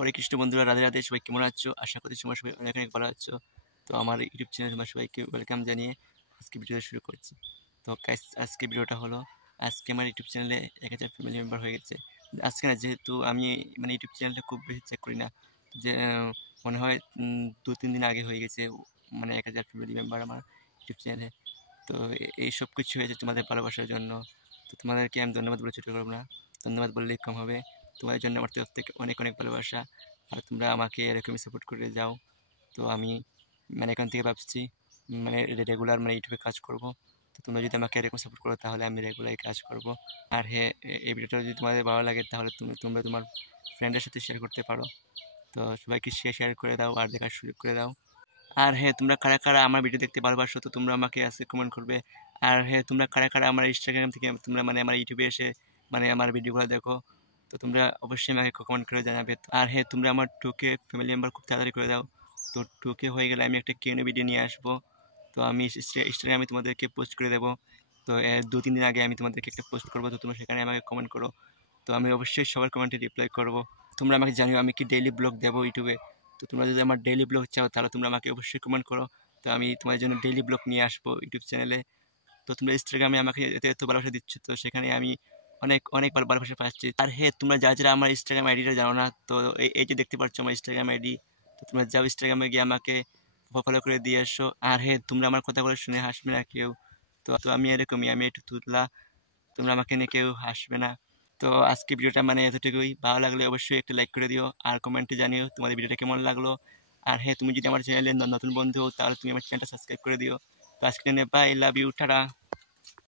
হরে কৃষ্ণ বন্ধুরা, রাধে রাধে। সবাই কেমন আছো? আশা করছি তোমরা সবাই অনেক অনেক ভালো আছো। তো আমার ইউটিউব চ্যানেলে তোমরা সবাইকে ওয়েলকাম জানিয়ে আজকে ভিডিওটা শুরু করছি। তো গাইস, আজকে ভিডিওটা হলো, আজকে আমার ইউটিউব চ্যানেলে 1000 ফ্যামিলি মেম্বার হয়ে গেছে। আজকে না, যেহেতু আমি মানে ইউটিউব চ্যানেলটা খুব বেশি চেক করি না, যে মনে হয় 2-3 দিন আগে হয়ে গেছে মানে 1000 ফ্যামিলি মেম্বার আমার ইউটিউব চ্যানেলে। তো এই সব কিছু হয়েছে তোমাদের ভালোবাসার জন্য। তো তোমাদেরকে আমি ধন্যবাদ বলে ছোটো করবো না, ধন্যবাদ বললেই কম হবে। তোমাদের জন্য আমার তরফ থেকে অনেক অনেক ভালোবাসা, আর তোমরা আমাকে এরকমই সাপোর্ট করে যাও। তো আমি মানে এখন থেকে ভাবছি মানে রেগুলার মানে ইউটিউবে কাজ করব। তো তোমরা যদি আমাকে এরকম সাপোর্ট করো তাহলে আমি রেগুলারই কাজ করব। আর হ্যাঁ, এই ভিডিওটা যদি তোমাদের ভালো লাগে তাহলে তোমরা তোমার ফ্রেন্ডের সাথে শেয়ার করতে পারো। তো সবাইকে শেয়ার করে দাও আর দেখার সুযোগ করে দাও। আর হ্যাঁ, তোমরা কারা কারা আমার ভিডিও দেখতে ভালোবাসো তো তোমরা আমাকে আজকে কমেন্ট করবে। আর হ্যাঁ, তোমরা কারা কারা আমার ইনস্টাগ্রাম থেকে তোমরা মানে আমার ইউটিউবে এসে মানে আমার ভিডিওগুলো দেখো, তো তোমরা অবশ্যই আমাকে কমেন্ট করে জানাবে। আর হ্যাঁ, তোমরা আমার 2K ফ্যামিলি মেম্বার খুব তাড়াতাড়ি করে দাও। তো 2K হয়ে গেলে আমি একটা Q&A ভিডিও নিয়ে আসবো। তো আমি ইনস্টাগ্রামে তোমাদেরকে পোস্ট করে দেবো। তো 2-3 দিন আগে আমি তোমাদেরকে একটা পোস্ট করবো, তো তোমরা সেখানে আমাকে কমেন্ট করো। তো আমি অবশ্যই সবার কমেন্টে রিপ্লাই করবো। তোমরা আমাকে জানিও আমি কি ডেইলি ব্লগ দেবো ইউটিউবে। তো তোমরা যদি আমার ডেইলি ব্লগ চাও তাহলে তোমরা আমাকে অবশ্যই কমেন্ট করো। তো আমি তোমার জন্য ডেইলি ব্লগ নিয়ে আসবো ইউটিউব চ্যানেলে। তো তোমরা ইনস্টাগ্রামে আমাকে এত ভালোবাসা দিচ্ছ, তো সেখানে আমি অনেক অনেক ভালোবাসা পাচ্ছি। আর হ্যাঁ, তোমরা যারা আমার ইনস্টাগ্রাম আইডিটা জানো না, তো এই যে দেখতে পাচ্ছ আমার ইনস্টাগ্রাম আইডি, তো তোমরা যাও ইনস্টাগ্রামে গিয়ে আমাকে ফলো করে দিয়ে এসো। আর হ্যাঁ, তোমরা আমার কথাগুলো শুনে হাসবে না কেউ। তো আমি এরকমই, আমি একটু তুতলা, তোমরা আমাকে নিয়ে কেউ হাসবে না। তো আজকে ভিডিওটা মানে এতটুকুই। ভালো লাগলে অবশ্যই একটা লাইক করে দিও আর কমেন্টে জানিও তোমাদের ভিডিওটা কেমন লাগলো। আর হ্যাঁ, তুমি যদি আমার চ্যানেলে নতুন বন্ধু হও তাহলে তুমি আমার চ্যানেলটা সাবস্ক্রাইব করে দিও। তো আজকে বাই, লাভ ইউ, টাটা।